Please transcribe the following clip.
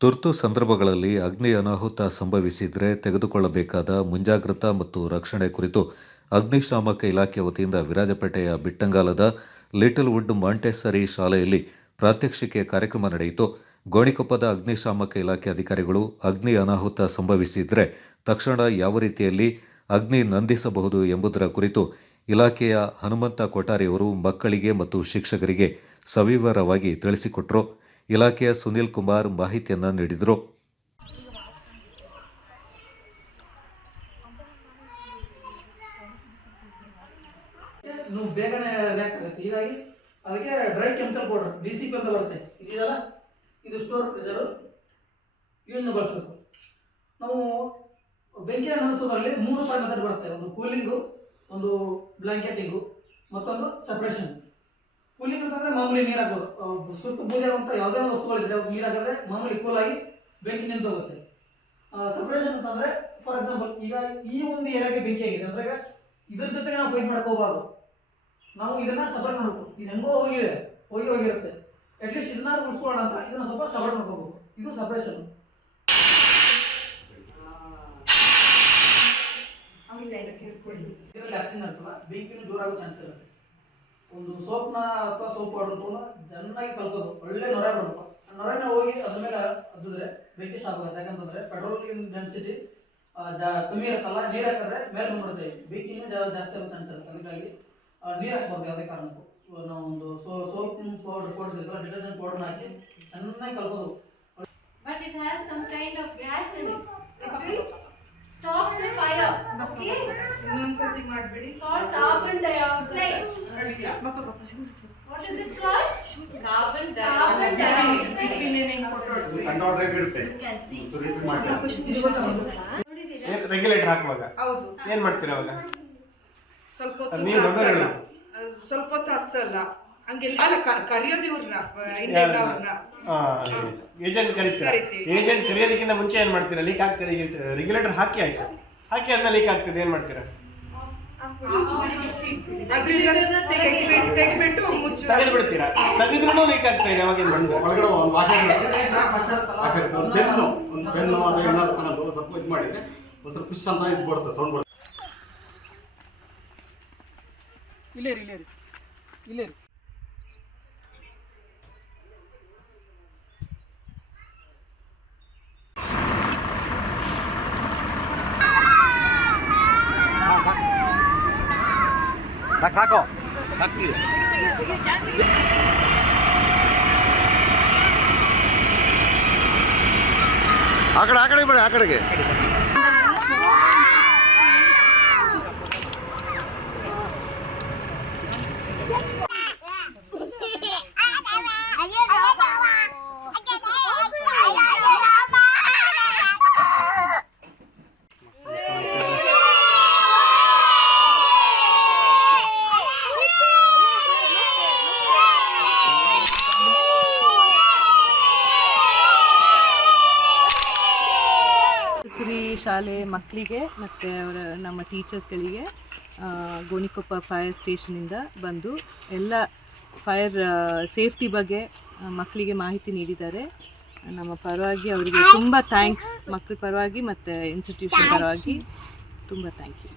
ತುರ್ತು ಸಂದರ್ಭಗಳಲ್ಲಿ ಅಗ್ನಿ ಅನಾಹುತ ಸಂಭವಿಸಿದರೆ ತೆಗೆದುಕೊಳ್ಳಬೇಕಾದ ಮುಂಜಾಗ್ರತಾ ಮತ್ತು ರಕ್ಷಣೆ ಕುರಿತು ಅಗ್ನಿಶಾಮಕ ಇಲಾಖೆ ವತಿಯಿಂದ ವಿರಾಜಪೇಟೆಯ ಬಿಟ್ಟಂಗಾಲದ ಲಿಟಲ್ ವುಡ್ ಮಾಂಟೆಸರಿ ಶಾಲೆಯಲ್ಲಿ ಪ್ರಾತ್ಯಕ್ಷಿಕೆ ಕಾರ್ಯಕ್ರಮ ನಡೆಯಿತು. ಗೋಣಿಕೊಪ್ಪದ ಅಗ್ನಿಶಾಮಕ ಇಲಾಖೆ ಅಧಿಕಾರಿಗಳು ಅಗ್ನಿ ಅನಾಹುತ ಸಂಭವಿಸಿದರೆ ತಕ್ಷಣ ಯಾವ ರೀತಿಯಲ್ಲಿ ಅಗ್ನಿ ನಂದಿಸಬಹುದು ಎಂಬುದರ ಕುರಿತು ಇಲಾಖೆಯ ಹನುಮಂತ ಕೊಠಾರಿಯವರು ಮಕ್ಕಳಿಗೆ ಮತ್ತು ಶಿಕ್ಷಕರಿಗೆ ಸವಿವರವಾಗಿ ತಿಳಿಸಿಕೊಟ್ಟರು ಇಲಾಖೆಯ ಸುನಿಲ್ ಕುಮಾರ್ ಮಾಹಿತಿಯನ್ನು ನೀಡಿದರು. ಇನ್ನು ಬೇಗನೆ ಹೀಗಾಗಿ ಅದಕ್ಕೆ dry chemical powder D C P ಅಂತ ಬರುತ್ತೆ. ಇದೆಯಲ್ಲ? ಇದು ಸ್ಟೋರ್ ಪ್ರೆಸರು ಇವನ್ನು ಬಳಸಬೇಕು. ನಾವು ಬೆಂಕಿಯನ್ನು ನಡೆಸೋದ್ರಲ್ಲಿ ಮೂರು ಪಾಯಿಂಟ್ ಮೆಥಡ್ ಬರುತ್ತೆ. ಒಂದು ಕೂಲಿಂಗು ಒಂದು ಬ್ಲಾಂಕೆಟಿಂಗು ಮತ್ತೊಂದು ಸಪ್ರೇಷನ್ ಕೂಲಿಂಗ್ ಅಂತಂದ್ರೆ ಮಾಮೂಲಿ ನೀರು ಹಾಕೋದು ಅಹ್ ಸುಟ್ಟು ಬೂದಿ ಆಗುವಂಥ ಯಾವುದೇ ಒಂದು ವಸ್ತುಗಳಿದ್ರೆ ನೀರಾಗಿದ್ರೆ ನೀರು ಹಾಕಿದ್ರೆ ಮಾಮೂಲಿ ಕೂಲಾಗಿ ಬೆಂಕಿ ನಿಂತು ಹೋಗುತ್ತೆ. ಸಪ್ರೇಷನ್ ಅಂತಂದ್ರೆ ಫಾರ್ ಎಕ್ಸಾಂಪಲ್ ಈಗ ಈ ಒಂದು ಏರಿಯಾಗೆ ಬೆಂಕಿ ಆಗಿದೆ. ಅಂದ್ರೆ ಇದ್ರ ಜೊತೆಗೆ ನಾವು ಫೈಟ್ ಮಾಡಕ್ ಹೋಗಬಾರ್ದು. ನಾವು ಇದನ್ನ ಸಪರೇಟ್ ಮಾಡಬೇಕು. ಇದು ಹೆಂಗೋ ಹೋಗಿದೆ. ಹೋಗಿ ಹೋಗಿರುತ್ತೆ. ಅಟ್ಲೀಸ್ಟ್ ಇದನ್ನ ಉಳಿಸ್ಕೊಳ್ಳೋಣ ಅಂತ ಇದನ್ನ ಸ್ವಲ್ಪ ಸಪರೇಟ್ ಮಾಡ್ಕೋಬೇಕು. ಇದು ಸಪ್ರೇಷನ್ ಇದರಲ್ಲಿ ಆಕ್ಸಿಜನ್ ಇರ್ತಲ್ಲ ಬೆಂಕಿನೂ ಜೋರಾಗೋ ಚಾನ್ಸ್ ಇರುತ್ತೆ. ಒಂದು ಸೋಪ್ನ ಅಥವಾ ಸೋಪ್ ಪೌಡರ್ ತಗೊಂಡು ಚೆನ್ನಾಗಿ ಕಲ್ಕೋದು. ಒಳ್ಳೆ ನೊರೆ ಬರಬೇಕು ನೊರೆನ ಹೋಗಿ ಅದ್ರ ಮೇಲೆ ಅದ್ದಿದ್ರೆ ಬೆಂಕಿ ಸ್ಟಾಪ್ ಆಗುತ್ತೆ ಯಾಕಂತಂದ್ರೆ ಪೆಟ್ರೋಲ್ ಡೆನ್ಸಿಟಿ ಕಮ್ಮಿ ಇರುತ್ತಲ್ಲ, ನೀರು ಹಾಕಿದ್ರೆ ಮೇಲೆ ಬಂದ್ಬಿಡುತ್ತೆ. ಬೆಂಕಿನೂ ಜಾಸ್ತಿ ಆಗುತ್ತೆ ಅನ್ಸುತ್ತೆ. ಅದಕ್ಕಾಗಿ ನೀರು ಹಾಕ್ಬಾರ್ದು ಯಾವುದೇ ಕಾರಣಕ್ಕೂ. ನಾವು ಒಂದು ಸೋ, ಸೋಪ್ ಪೌಡರ್ ಪೌಡರ್ಸ್ ಇರ್ತಲ್ಲ ಡಿಟರ್ಜೆಂಟ್ ಪೌಡರ್ನ ಹಾಕಿ ಚೆನ್ನಾಗಿ ಕಲ್ಕೋದು. But it has some kind of gas in. What is it called? Carbon? Regulator ಹಾಕುವಾಗ? ಏನ್ ಮಾಡ್ತೀರಾ ಅವಾಗ? ಸ್ವಲ್ಪ ನೀವು. ಸ್ವಲ್ಪ ಹೊತ್ತು ಹತ್ಸಲ್ಲ ಹಂಗೆಲ್ಲ ಅಲ್ಲ ಕ- ಕರಿಯೋದು ಇವ್ರನ್ನ ಇಂಡಿಯನ್ ಅವ್ರನ್ನ. ಏಜೆಂಟ್ ಕರಿತೀರಾ. ಏಜೆಂಟ್ ಕರಿಯೋದಕ್ಕಿಂತ ಮುಂಚೆ ಏನ್ ಮಾಡ್ತೀರಾ? ಲೀಕ್ ಆಗ್ತದೆ ಈಗ ರೆಗ್ಯುಲೇಟರ್ ಹಾಕಿ ಆಯ್ತು? ಹಾಕಿ ಆದ್ಮೇಲೆ ಲೀಕ್ ಆಗ್ತದೆ. ಏನ್ ಮಾಡ್ತೀರಾ? ಇಲ್ಲೇರಿ ಇಲ್ಲೇರಿ ತೆಗೆದು ಬಿಡ್ತೀರಾ ತೆಗೆದ್ರೂ ಲೀಕ್ ಆಗ್ತಾ ಇದೆ ಅವಾಗ ಒಳಗಡೆ ಒಂದು ವಾಷರ್ ವಾಷರ್ ಒಂದು ಪೆನ್ನು ಒಂದು ಪೆನ್ನು ಅದು ಏನಾದ್ರು ತಗೊಂಡು ಸ್ವಲ್ಪ ಇದು ಮಾಡಿದ್ರೆ ಒಂದು ಸ್ವಲ್ಪ ಅಂತ ಇದು ಬರುತ್ತೆ ಸೌಂಡ್ ಬರುತ್ತೆ. ಇಲ್ಲೇ ರೀ ಇಲ್ಲೇ ರೀ ಇಲ್ಲೇ ರೀ રાખો રાખી આગળ આગળ પડે આગળ કે Yeah. ಶಾಲೆ ಮಕ್ಕಳಿಗೆ ಮತ್ತು ಅವರ ನಮ್ಮ ಟೀಚರ್ಸ್ಗಳಿಗೆ ಗೋಣಿಕೊಪ್ಪ ಫೈರ್ ಸ್ಟೇಷನಿಂದ ಬಂದು ಎಲ್ಲ ಫೈರ್ ಸೇಫ್ಟಿ ಬಗ್ಗೆ ಮಕ್ಕಳಿಗೆ ಮಾಹಿತಿ ನೀಡಿದ್ದಾರೆ. ನಮ್ಮ ಪರವಾಗಿ ಅವರಿಗೆ ತುಂಬ ಥ್ಯಾಂಕ್ಸ್ ಮಕ್ಕಳ ಪರವಾಗಿ ಮತ್ತು ಇನ್ಸ್ಟಿಟ್ಯೂಷನ್ ಪರವಾಗಿ ತುಂಬ ಥ್ಯಾಂಕ್ ಯು